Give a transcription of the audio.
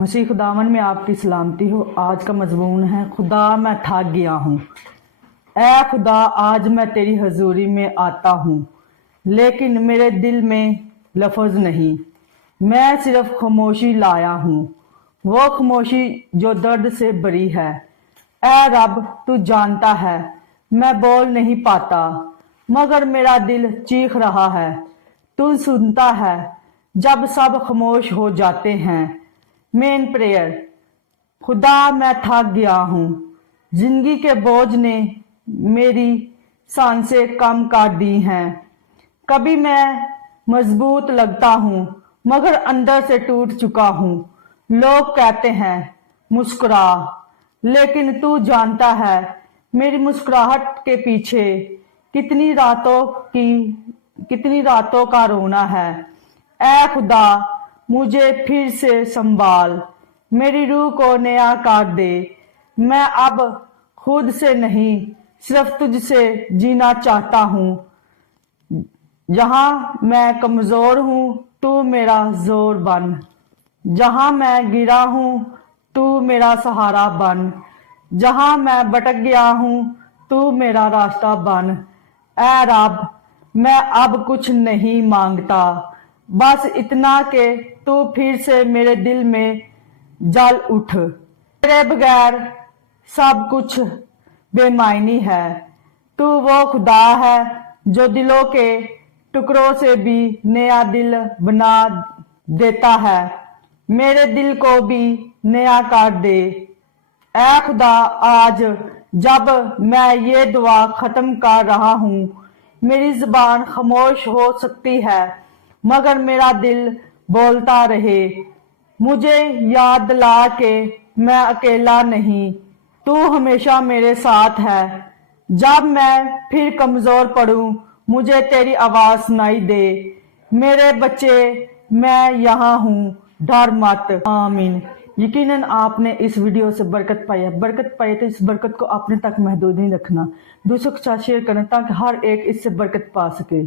مسیح خداون میں آپ کی سلامتی ہو۔ آج کا مضمون ہے خدا میں تھک گیا ہوں۔ اے خدا آج میں تیری حضوری میں آتا ہوں، لیکن میرے دل میں لفظ نہیں، میں صرف خاموشی لایا ہوں، وہ خاموشی جو درد سے بری ہے۔ اے رب تو جانتا ہے میں بول نہیں پاتا، مگر میرا دل چیخ رہا ہے۔ تو سنتا ہے جب سب خاموش ہو جاتے ہیں۔ مین پریئر۔ خدا میں تھک گیا ہوں، زندگی کے بوجھ نے میری سانسیں کم کر دی ہیں۔ کبھی میں مضبوط لگتا ہوں مگر اندر سے ٹوٹ چکا ہوں۔ لوگ کہتے ہیں مسکرا، لیکن تو جانتا ہے میری مسکراہٹ کے پیچھے کتنی راتوں کا رونا ہے۔ اے خدا مجھے پھر سے سنبھال، میری روح کو نیا کر دے۔ میں اب خود سے نہیں صرف تجھ سے جینا چاہتا ہوں۔ جہاں میں کمزور ہوں تو میرا زور بن، جہاں میں گرا ہوں تو میرا سہارا بن، جہاں میں بھٹک گیا ہوں تو میرا راستہ بن۔ اے رب میں اب کچھ نہیں مانگتا، بس اتنا کہ تو پھر سے میرے دل میں جل اٹھ۔ تیرے بغیر سب کچھ بے معنی ہے۔ تو وہ خدا ہے جو دلوں کے ٹکڑوں سے بھی نیا دل بنا دیتا ہے۔ میرے دل کو بھی نیا کر دے۔ اے خدا آج جب میں یہ دعا ختم کر رہا ہوں، میری زبان خاموش ہو سکتی ہے مگر میرا دل بولتا رہے۔ مجھے یاد دلا کہ میں اکیلا نہیں، تو ہمیشہ میرے ساتھ ہے۔ جب میں پھر کمزور پڑوں مجھے تیری آواز سنائی دے۔ میرے بچے میں یہاں ہوں، ڈر مت۔ آمین۔ یقیناً آپ نے اس ویڈیو سے برکت پائی ہے۔ برکت پائی تو اس برکت کو اپنے تک محدود نہیں رکھنا، دوسروں کے ساتھ شیئر کرنا تاکہ ہر ایک اس سے برکت پا سکے۔